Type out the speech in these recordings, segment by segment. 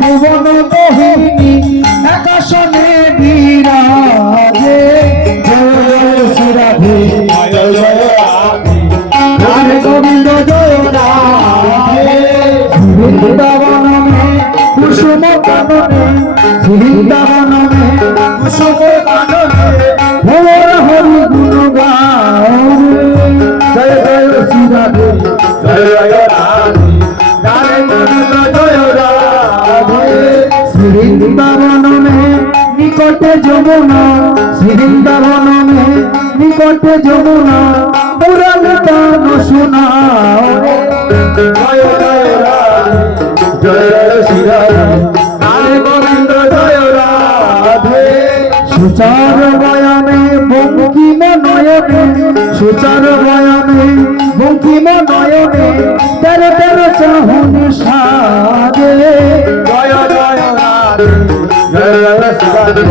ভুবন মোহিনী আকাশনে বিরাজে জয় জয় শ্রী রাধে জয় জয় রাধে রাধে গোবিন্দ জয় রাধে বৃন্দাবন মে কুসুম কাননে বৃন্দাবন মে কুসুম কাননে ভোর হরি গুণ গাও জয় জয় শ্রী রাধে জয় জয় রাধে রাধে গোবিন্দ জয় রাধে বৃন্দাবন মে নিকটে যমুনা বৃন্দাবন মে নিকটে যমুনা পুরাণ গান শোনাও জয় জয় রাধে জয় জয় শ্রী রাধে রাধে গোবিন্দ জয় রাধে সুচার বয়ানে বঙ্কিম নয়নে সুচার বয়ানে বঙ্কিম নয়নে তেরো তেরো চাহুনি সাজে জয় জয় রাধে জয় জয় শ্রী রাধে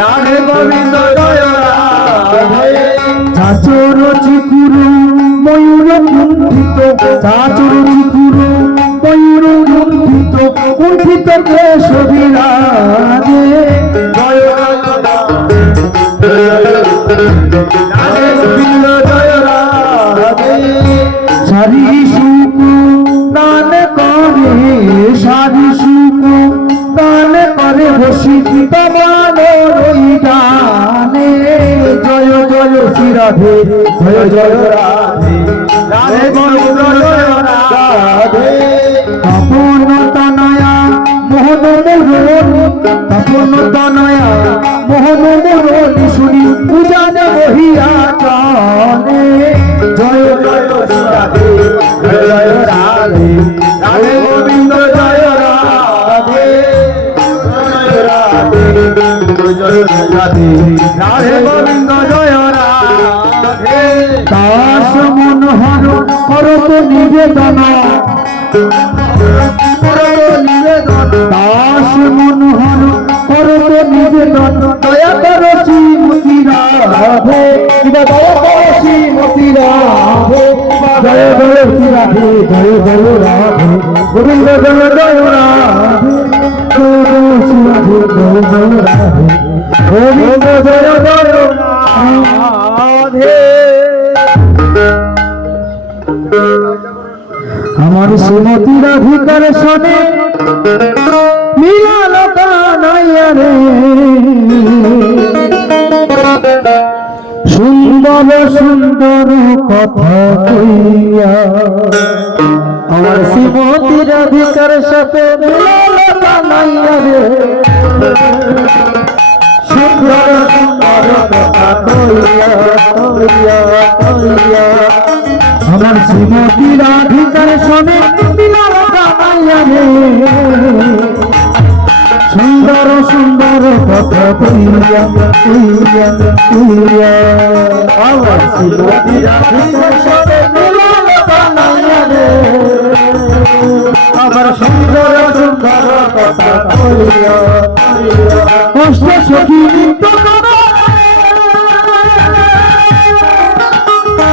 রাধে গোবিন্দ জয় রাধে চাচর চিকুরু ময়ূর কুণ্ঠিত চাচর চিকুরু ময়ূর কুণ্ঠিত কুণ্ঠিত কেশবী রাধে জয় রাধে গোবিন্দ জয় রাধে সারি সুখ দান করে সারি সুখ দান করে বসি তমান রই গানে জয় জয় শ্রী রাধে জয় জয় রাধে রাধে গোবিন্দ জয় রাধে তপন তনয়া মোহন মুরলী তপন তনয়া মোহন মুরলী শুনি পূজন বহিয়া চলে জয় জয় শ্রী রাধে জয় জয় রাধে রাধে গোবিন্দ জয় রাধে জয় রাধে জয় রাধে রাধে গোবিন্দ জয় রাধে দাস মনোহর করত নিবেদন দাস মনোহর করত নিবেদন দয়া কর শ্রীমতী রাধে দয়া কর শ্রীমতী রাধে জয় জয় শ্রী রাধে জয় জয় রাধে গোবিন্দ জয় জয় রাধে শ্রী রাধে জয় জয় রাধে গোবিন্দ জয় জয় রাধে আমার শ্রীমতী রাধিকার সনে মিলাল কানাইয়া রে সুন্দর সুন্দর কথা কইয়া আমার শ্রীমতী রাধিকার সাথে মিলাল কানাইয়া রে সুন্দর সুন্দর কথা কইয়া কইয়া কইয়া আমার শ্রীমতী রাধিকার সনে মিলাল কানাইয়া রে সুন্দর সুন্দর কথা কইয়া কইয়া কইয়া আমার শ্রীমতী রাধিকার সনে মিলাল কানাইয়া রে আমার সুন্দর সুন্দর কথা কইয়া কইয়া কষ্ট সখী নৃত্য করে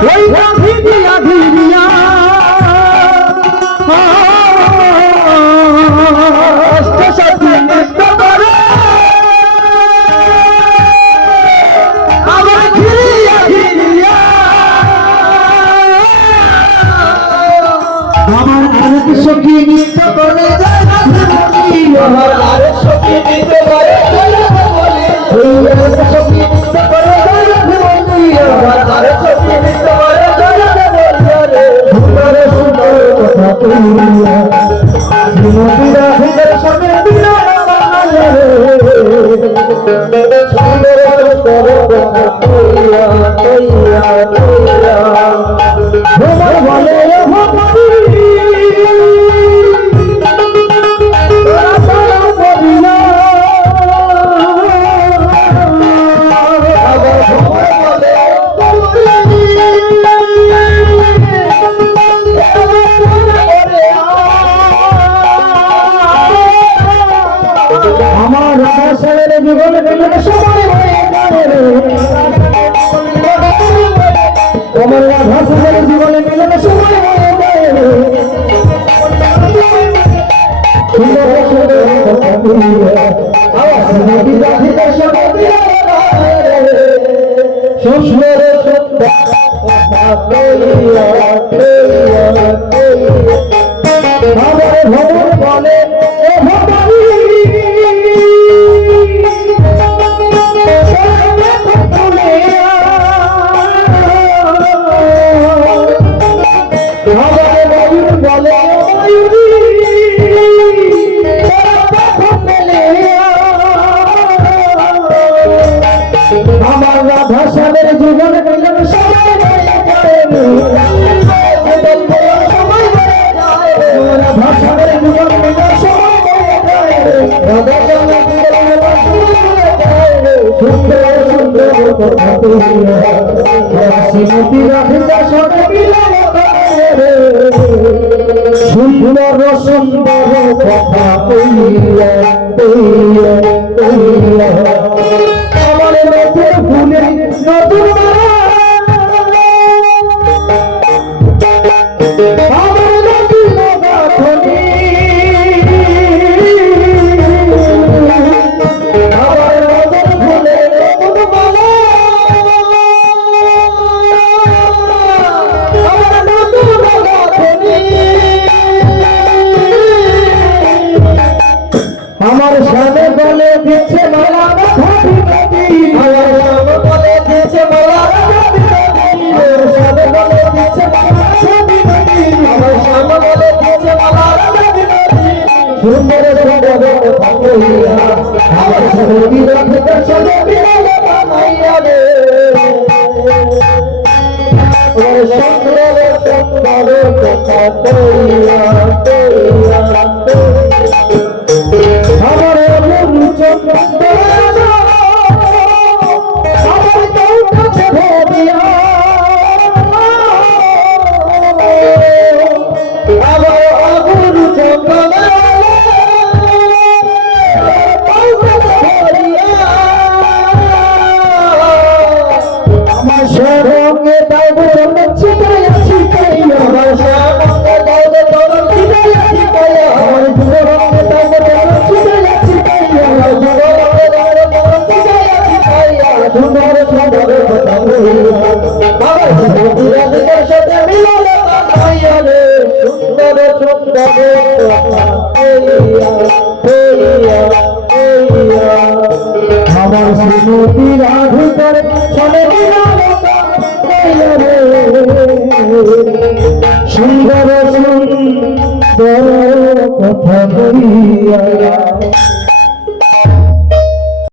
ওই ঘিরিয়া ঘিরিয়া সখী নৃত্য করে আমার ঘিরিয়া ঘিরিয়া আমার আরেক সখী নৃত্য করে জয় রাধে বলি আমার আরেক সখী নৃত্য করে জয় রাধে বলি ওই আরেক সখী নৃত্য করে জয় রাধে বলি আমার আরেক সখী নৃত্য করে জয় রাধে বলি রে সুন্দর সুন্দর কথা কইয়া শ্রীমতী রাধিকার সনে মিলাল কানাইয়া রে সুন্দর সুন্দর কথা কইয়া কইয়া কইয়া ভোলা বলে আমার রাধার জীবনে মিলনে সময় হয়ে যাবে আমার রাধার জীবনে মিলনে সময় হয়ে যাবে সুন্দর সুন্দর কইয়া আমার শ্রীমতী রাধিকা সঙ্গে মিলন শ্বশুরের সুন্দর কথা কইয়া আমার ভবন বলে ও ভবানী আমার রাধা শ্যামের জীবন মিলন সবাই রাধা শ্যামের জীবন মিলন সবাই রাধা শ্যামের সুন্দর সুন্দর কথা শ্রীমতী রাধিকা সঙ্গে মিলন সুন্দর সুন্দর কথা কইয়া আমার নতুন ফুলে নতুন আমার নতুন গাথনি আমার নতুন ফুলে নতুন মালা আমার নতুন গাথনি আমার সামনে বলে দিচ্ছে মালা আমার সামনে বলে দিচ্ছে মালা আমার সামনে বলে দিচ্ছে আমার সামনে বলে দিচ্ছে মালা সুন্দর সুন্দর আমার শ্রীমতী রাধিকা সঙ্গে মিলন বানাইয়া রে সুন্দর সুন্দর কথা কইয়া আমার মন চন্দ্র আমার চৌকাছে ভবিয়া আমার আগুন চন্দ্র আমার সঙ্গে দাও চন্দ্র ছিটাইয়া ছিটাইয়া আমার সঙ্গে দাও চন্দ্র ছিটাইয়া ছিটাইয়া আমার যুবরঙ্গে দাও চন্দ্র ছিটাইয়া ছিটাইয়া আমার যুবরঙ্গে দাও চন্দ্র ছিটাইয়া ছিটাইয়া সুন্দর সুন্দর কথা কইয়া আমার শ্রীমতী রাধিকার সাথে মিলন বানাইয়া রে সুন্দর সুন্দর কথা কইয়া আমার শ্রীমতী রাধিকার সাথে মিলন বানাইয়া রে সুন্দর সুন্দর কথা কইয়া